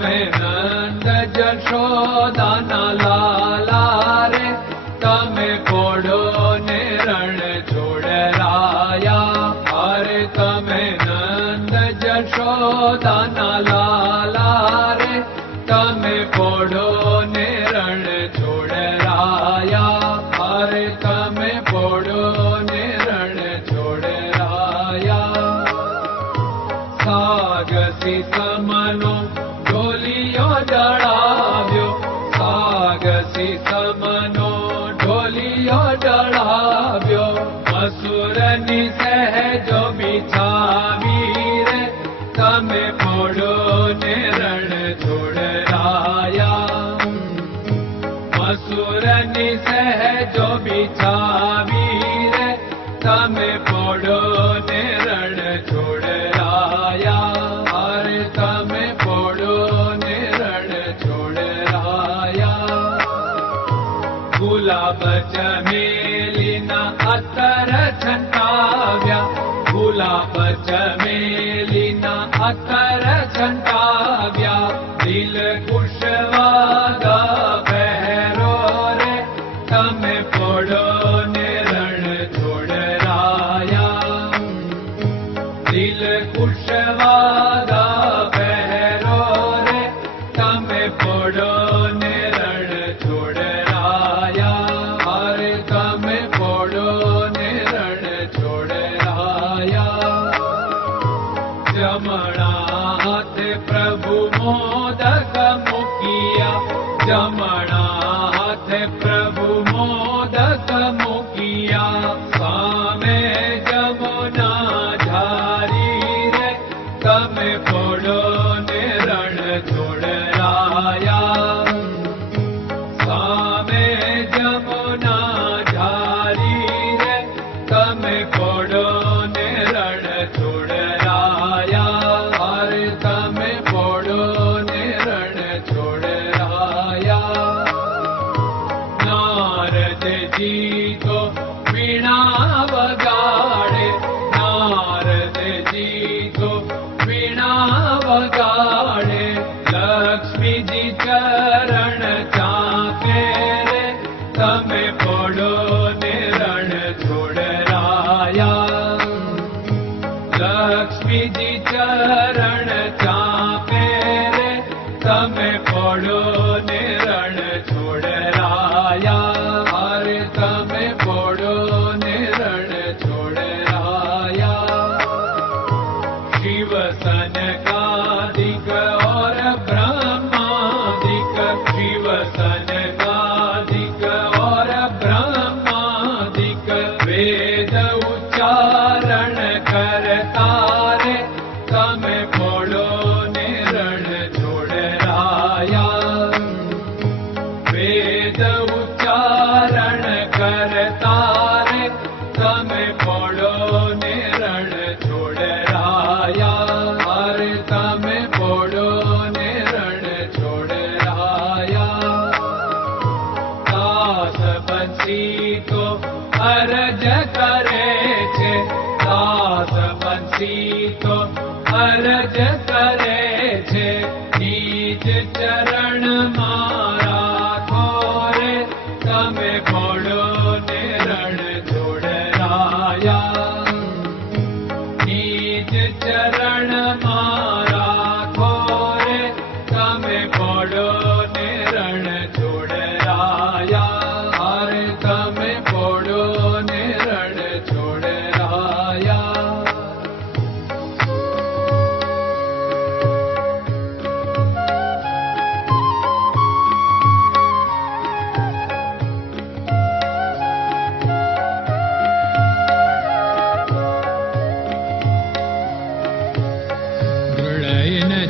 नन्द जशो दाना ला रे तमे पोढो ने रणया अरे तमे नन्द यशो दाना तमे पोढो ने असुर निसह जो बिछावीर सम पोड़ो ने रण छोड़ राया हर सम पोड़ो ने रण छोड़ गुलाब चमेलिना अतर छंटाव्या गुलाब चमेलिना अतर छंटा पडो ने र आया दिल खुशवादा परो पडो निोड आया हरे तमे पडो निोडा आया जु मोदमुख्याम चरण चापे तमें पड़ो निरण छोड़ राया। तमें पड़ो निरण छोड़ राया। शिव सन का see.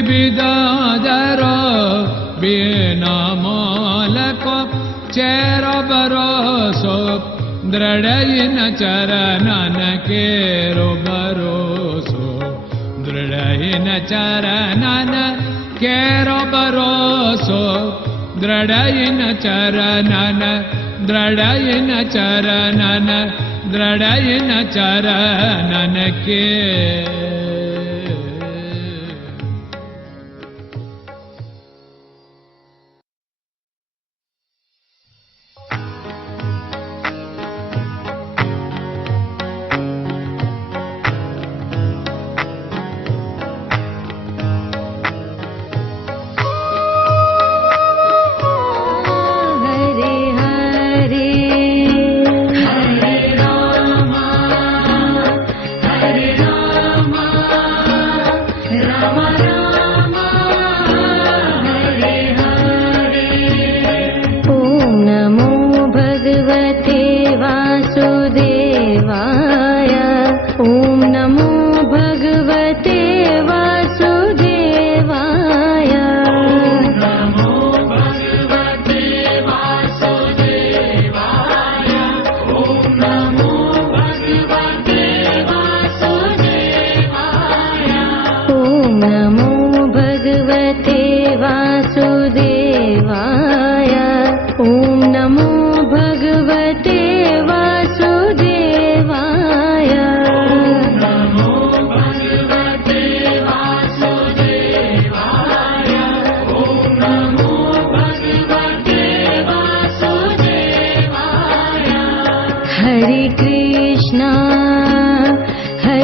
द्विविदादर बिना मालको चेर बरोसो दृढयिन चरणन केरो बरोसो दृढयिन चरणन केरो बरोसो दृढयिन चरणन दृढयिन चरणन दृढयिन चरणन